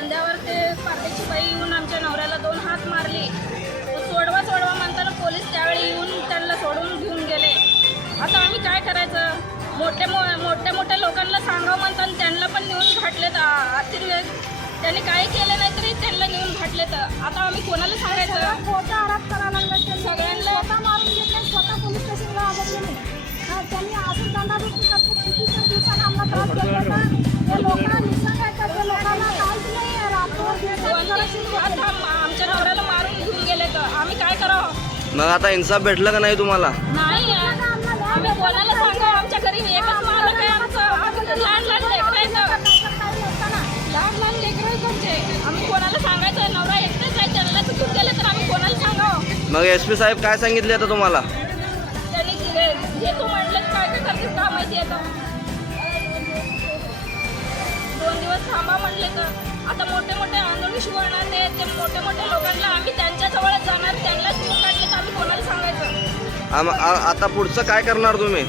खांद्यावर ते पार्ट्याची बाई येऊन आमच्या नवऱ्याला 2 हात मारली. सोडवा सोडवा म्हणताना पोलीस त्यावेळी येऊन त्यांना सोडून घेऊन गेले. आता आम्ही काय करायचं? मोठ्या लोकांना सांगावं म्हणताना त्यांना पण नेऊन घातलेत. त्यांनी काही केलं नाही तरी त्यांना नेऊन घातलेत. आता आम्ही कोणाला सांगायचं? खोटा आरोप करायला लागला. सगळ्यांना स्वतः मारून घेतले, स्वतः पोलीस स्टेशनला आबदले नाही. त्यांनी असून दंडादुखी करते. कितीच्या दिवसांना आम्हाला त्रास देत होता. ते लोकांना निसंग आहेत, त्या लोकांना काहीच नाही. रात्रभर दिवसांनी आता आमच्या नवऱ्याला मारून घेऊन गेले तर आम्ही काय करावं? मग आता इन्साफ भेटला का नाही तुम्हाला? नाही, आम्ही कोणाला सांगावं? आमच्या घरी एकच मालक आहे आमचं. आम्ही लहान लेकरं आहेत. लहान लेकरं आमचे. आम्ही कोणाला सांगायचं? नवरा एकटेच आहे, त्यांना चुकून गेले तर आम्ही कोणाला सांगावं? मग SP साहेब काय सांगितले आता तुम्हाला? त्यांनी जे तू म्हणलं काय करतील का माहिती आता. 2 दिवस थांबा म्हणले तर आता मोठे आंदोलन शिवणार ते मोठ्या लोकांना आम्ही त्यांच्याजवळच जाणार. त्यांनाच घेऊन काढले तर आम्ही कोणाला सांगायचं? आता पुढचं काय करणार तुम्ही?